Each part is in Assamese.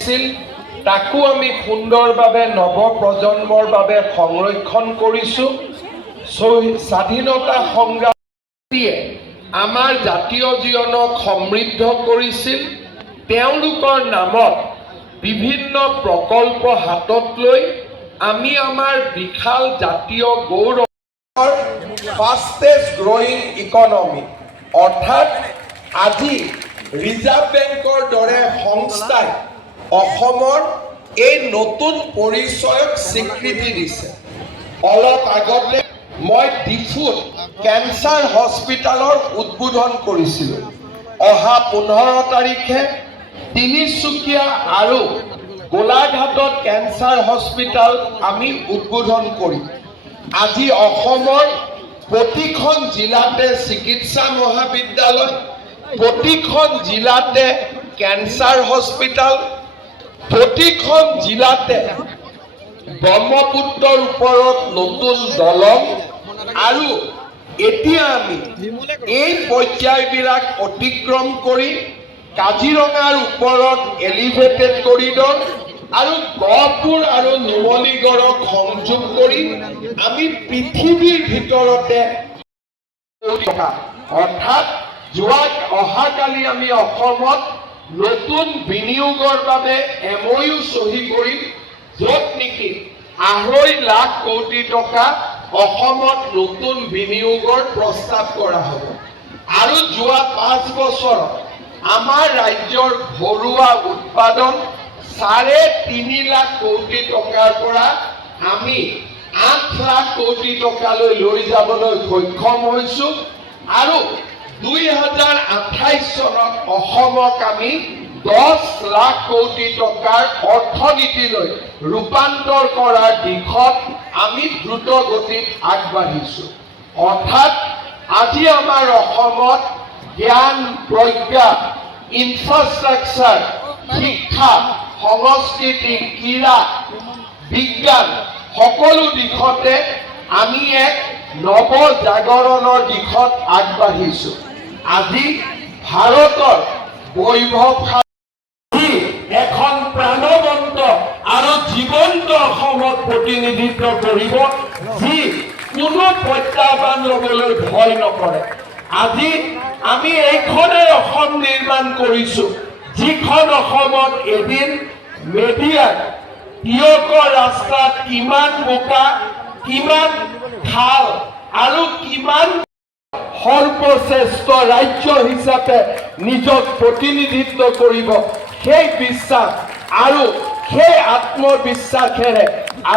তাকো আমি সুন্দৰভাৱে নৱপ্ৰজন্মৰ বাবে সংৰক্ষণ কৰিছো। স্বাধীনতা সংগ্ৰামীয়ে আমাৰ জাতীয় জীৱনক সমৃদ্ধ কৰিছিল। তেওঁলোকৰ নামত বিভিন্ন প্ৰকল্প হাতত লৈ আমি আমাৰ বিশাল জাতীয় গৌৰৱৰ ফাষ্টেষ্ট গ্ৰয়িং ইকনমি অৰ্থাৎ আজি ৰিজাৰ্ভ বেংকৰ দৰে সংস্থাই অসমৰ এই নতুন পৰিচয়ক স্বীকৃতি দিছে। অলপ আগতে মই ডিফুত কেঞ্চাৰ হস্পিটেলৰ উদ্বোধন কৰিছিলোঁ। অহা 15 তাৰিখে তিনিচুকীয়া আৰু গোলাঘাটত কেঞ্চাৰ হস্পিটেল আমি উদ্বোধন কৰিম। আজি অসমৰ প্ৰতিখন জিলাতে চিকিৎসা মহাবিদ্যালয়, প্ৰতিখন জিলাতে কেঞ্চাৰ হস্পিটেল, প্ৰতিখন জিলাতে ব্ৰহ্মপুত্ৰৰ ওপৰত নতুন দলং আৰু এতিয়া আমি এই পৰ্যায়বিলাক অতিক্ৰম কৰি কাজিৰঙাৰ ওপৰত এলিভেটেড কৰিডৰ আৰু গহপুৰ আৰু নুমলীগড়ক সংযোগ কৰি আমি পৃথিৱীৰ ভিতৰতে অৰ্থাৎ অহাকালি আমি অসমত নতুন বিনিয়োগৰ বাবে MOU চহী কৰিম, য'ত নেকি 2.5 লাখ কোটি টকা অসমত নতুন বিনিয়োগৰ প্ৰস্তাৱ কৰা হ'ব। আৰু যোৱা 5 বছৰত আমাৰ ৰাজ্যৰ ঘৰুৱা উৎপাদন 3.5 লাখ কোটি টকাৰ পৰা আমি 8 লাখ কোটি টকালৈ লৈ যাবলৈ সক্ষম হৈছো। আৰু 2028 চনত অসমক আমি 10 লাখ কোটি টকাৰ অৰ্থনীতিলৈ ৰূপান্তৰ কৰাৰ দিশত আমি দ্ৰুত গতিত আগবাঢ়িছো। অৰ্থাৎ আজি আমাৰ অসমত জ্ঞান, প্ৰজ্ঞা, ইনফ্ৰাষ্ট্ৰাকচাৰ, শিক্ষা, সংস্কৃতি, ক্ৰীড়া, বিজ্ঞান সকলো দিশতে আমি এক নৱজাগৰণৰ দিশত আগবাঢ়িছো। আজি ভাৰতৰ বৈভৱ এখন প্ৰাণবন্ত আৰু জীৱন্ত অসমক প্ৰতিনিধিত্ব কৰিব, যি কোনো প্ৰত্যাহ্বান ল'বলৈ ভয় নকৰে। আজি আমি এইখনে অসম নিৰ্মাণ কৰিছো, যিখন অসমত এদিন মেডিয়াই তিয়কৰ ৰাস্তাত কিমান বোকা, কিমান খাল আৰু কিমান সৰ্বশ্ৰেষ্ঠ ৰাজ্য হিচাপে নিজক প্ৰতিনিধিত্ব কৰিব, সেই বিশ্বাস আৰু সেই আত্মবিশ্বাসেৰে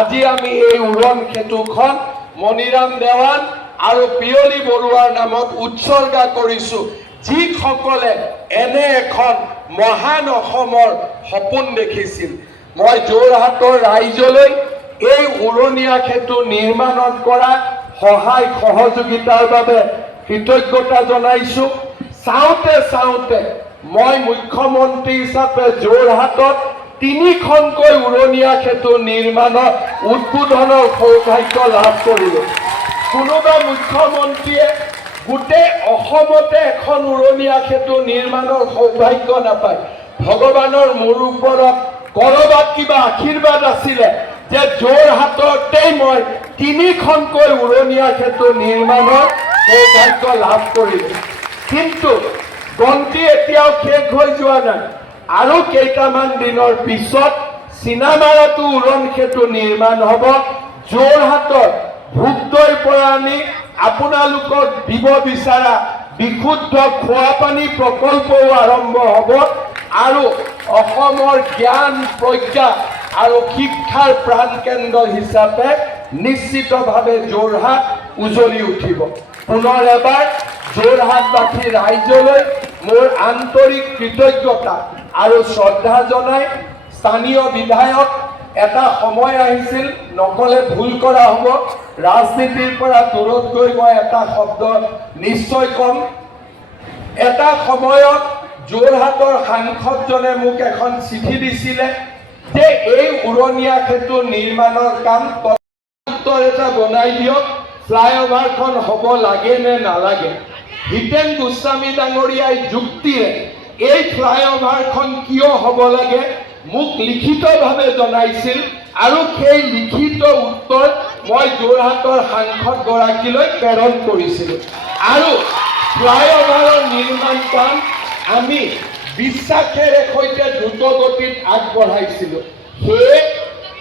আজি আমি এই উৰণ সেতুখন মণিৰাম দেৱান আৰু পিয়লি বৰুৱাৰ নামত উৎসৰ্গা কৰিছো, যিসকলে এনে এখন মহান অসমৰ সপোন দেখিছিল। মই যোৰহাটৰ ৰাইজলৈ এই উৰণীয়া সেতু নিৰ্মাণত কৰা সহায় সহযোগিতাৰ বাবে কৃতজ্ঞতা জনাইছো। চাওঁতে মই মুখ্যমন্ত্ৰী হিচাপে যোৰহাটত 3খনকৈ উৰণীয়া সেতু নিৰ্মাণৰ উদ্বোধনৰ সৌভাগ্য লাভ কৰিলো। কোনোবা মুখ্যমন্ত্ৰীয়ে গোটেই অসমতে এখন উৰণীয়া সেতু নিৰ্মাণৰ সৌভাগ্য নাপায়। ভগৱানৰ মোৰ ওপৰত কৰবাত কিবা আশীৰ্বাদ আছিলে যে যোৰহাটতেই মই 3খনকৈ উৰণীয়া সেতু নিৰ্মাণৰ সৌভাগ্য লাভ কৰিলো। কিন্তু গন্তি এতিয়াও শেষ হৈ যোৱা নাই। আৰু কেইটামান দিনৰ পিছত চিনামাৰাতো উৰণ সেতু নিৰ্মাণ হ'ব। যোৰহাটৰ ভোগদৈৰ পৰা আনি আপোনালোকক দিব বিচৰা বিশুদ্ধ খোৱা পানী প্ৰকল্পও আৰম্ভ হ'ব। আৰু অসমৰ জ্ঞান, প্ৰজ্ঞা আৰু শিক্ষাৰ প্ৰাণকেন্দ্ৰ হিচাপে নিশ্চিতভাৱে যোৰহাট উজ্বলি উঠিব। পুনৰ এবাৰ যোৰহাটবাসী ৰাইজলৈ মোৰ আন্তৰিক কৃতজ্ঞতা আৰু শ্ৰদ্ধা জনাই স্থানীয় বিধায়ক এটা সময় আহিছিল, নকলে ভুল কৰা হ'ব, ৰাজনীতিৰ পৰা দূৰত গৈ মই এটা শব্দ নিশ্চয় কম। এটা সময়ত যোৰহাটৰ সাংসদজনে মোক এখন চিঠি দিছিলে যে এই উৰণীয়া সেতু নিৰ্মাণৰ কাম এটা বনাই দিয়ক, ফ্লাইঅভাৰখন হ'ব লাগে নে নালাগে। হিতেন গোস্বামী ডাঙৰীয়াই যুক্তিৰে এই ফ্লাইঅভাৰখন কিয় হ'ব লাগে মোক লিখিতভাৱে জনাইছিল আৰু সেই লিখিত উত্তৰ মই যোৰহাটৰ সাংসদগৰাকীলৈ প্ৰেৰণ কৰিছিলোঁ আৰু ফ্লাইঅভাৰৰ নিৰ্মাণ কাম আমি বিশ্বাসেৰে সৈতে দ্ৰুতগতিত আগবঢ়াইছিলোঁ। সেয়ে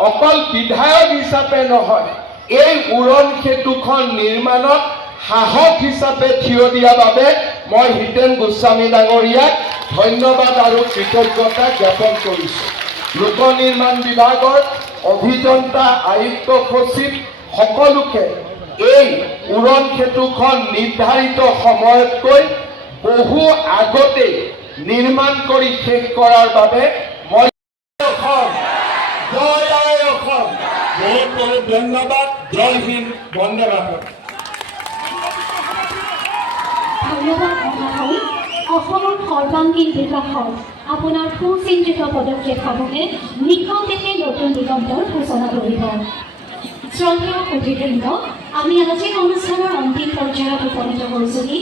অকল বিধায়ক হিচাপে নহয়, এই উৰণ সেতুখন নিৰ্মাণত সাহস হিচাপে থিয় দিয়া বাবে মই হিতেন গোস্বামী ডাঙৰীয়াক ধন্যবাদ আৰু কৃতজ্ঞতা জ্ঞাপন কৰিছোঁ। লোক নিৰ্মাণ বিভাগৰ অভিযন্তা, আয়ুক্ত সচিব সকলোকে এই উৰণ সেতুখন নিৰ্ধাৰিত সময়তকৈ বহু আগতে নিৰ্মাণ কৰি শেষ কৰাৰ বাবে মই জয় আই অসম, বহুত বহুত ধন্যবাদ। জয় হিন্দ, বন্দে মাতৰম। ধন্যবাদ মহাশয়। অসমৰ সৰ্বাংগীন বিকাশত আপোনাৰ সুচিন্তিত পদক্ষেপসমূহে নিকটতে নতুন দিগন্তৰ সূচনা কৰিব। শ্ৰদ্ধেয় সুধীবৃন্দ, আমি আজিৰ অনুষ্ঠানৰ অন্তিম পৰ্যায়ত উপনীত হৈছোহি।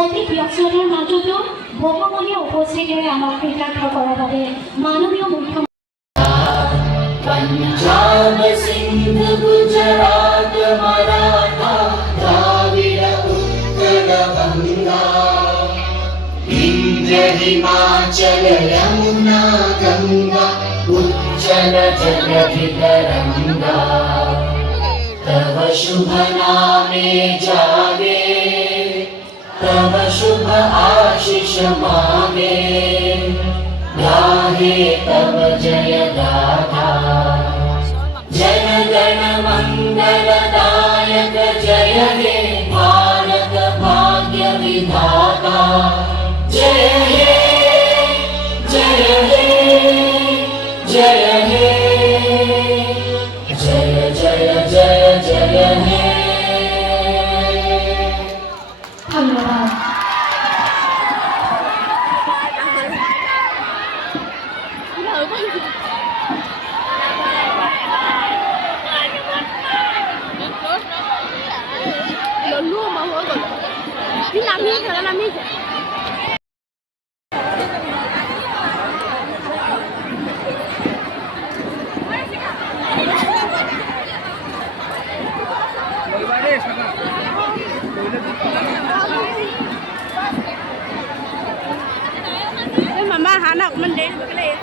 অতি ব্যস্ততাৰ মাজতো বহুমূলীয়া উপস্থিতিৰে আমাক কৃতাৰ্থ কৰাৰ বাবে মাননীয় মুখ্যমন্ত্ৰী पंजाब सिंध गुजरात मराठा द्राविड उत्कल गंगा विंध्य हिमाचल यमुना गंगा उज्जल जलधि तरंगा तव शुभ नामे जागे तव शुभ आशीष मांगे गाहे तव जय गाथा जन गण मंगलदायक जय हे भारत भाग्य विधाता जय हे जय हे जय हे जय जय जय जय हे। ধন্যবাদ। Mama anak mendek boleh.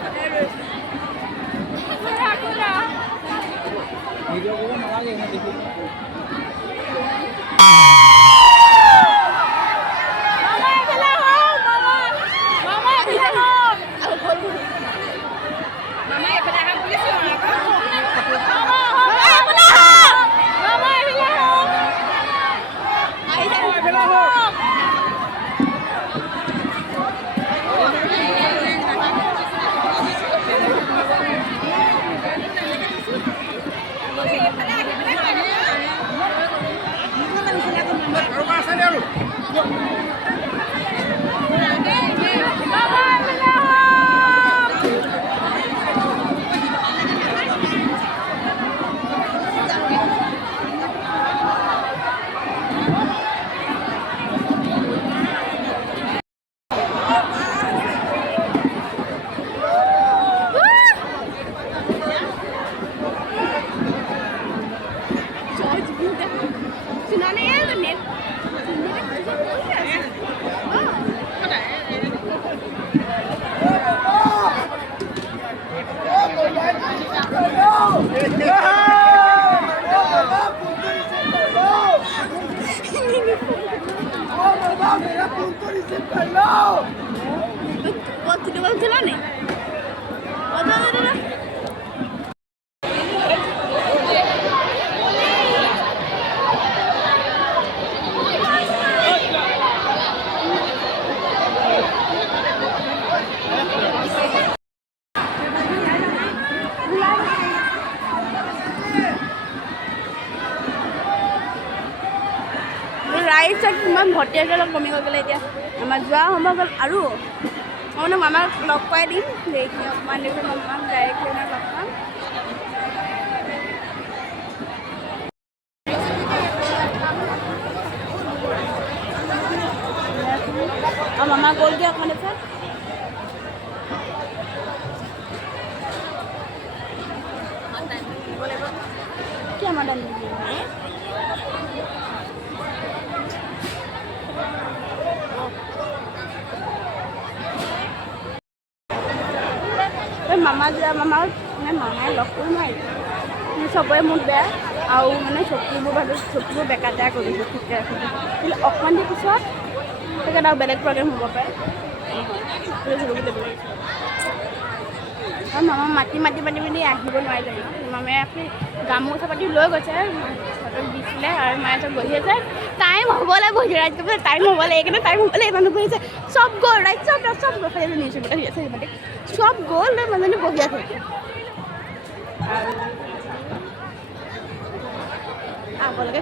ৰাইজত ইমান ভৰ্তি অলপ কমি গৈ পেলাই এতিয়া আমাৰ যোৱা সময় গ'ল আৰু মই মানে মামাক লগ পাই দিম সেইখিনি অকণমান দেখোন মামাক ডাইৰেক্ট লগ পাম। মামা গ'লগৈ অকণমান এফালে মামা যোৱা মামাৰ মানে মামাই লগ কৰি নোৱাৰিলে চবৰে মুখ বেয়া আৰু মানে চকুবোৰ বেকা বেয়া কৰিছে ঠিকে ৰাখিব কিন্তু অকণমান দেৰি পিছত সেইকাৰণে আৰু বেলেগ প্ৰগ্ৰেম হ'ব পাৰে আৰু মামা মাতি আহিব নোৱাৰিলে মামাই গামোচা পাতি লৈ গৈছে সিহঁতক দিছিলে আৰু মায়ে চব বহি আছে টাইম হ'বলৈ বহি ৰাইজ টাইম হ'বলৈ এইকাৰণে টাইম হ'বলৈ মানুহ বহিছে চব গ'ল ৰাইজ চব গ'ল খালি নিউজ পেপাৰ আছে সিহঁতে চব গ'ল লৈ মানুহজনী বহি আছে আগলৈকে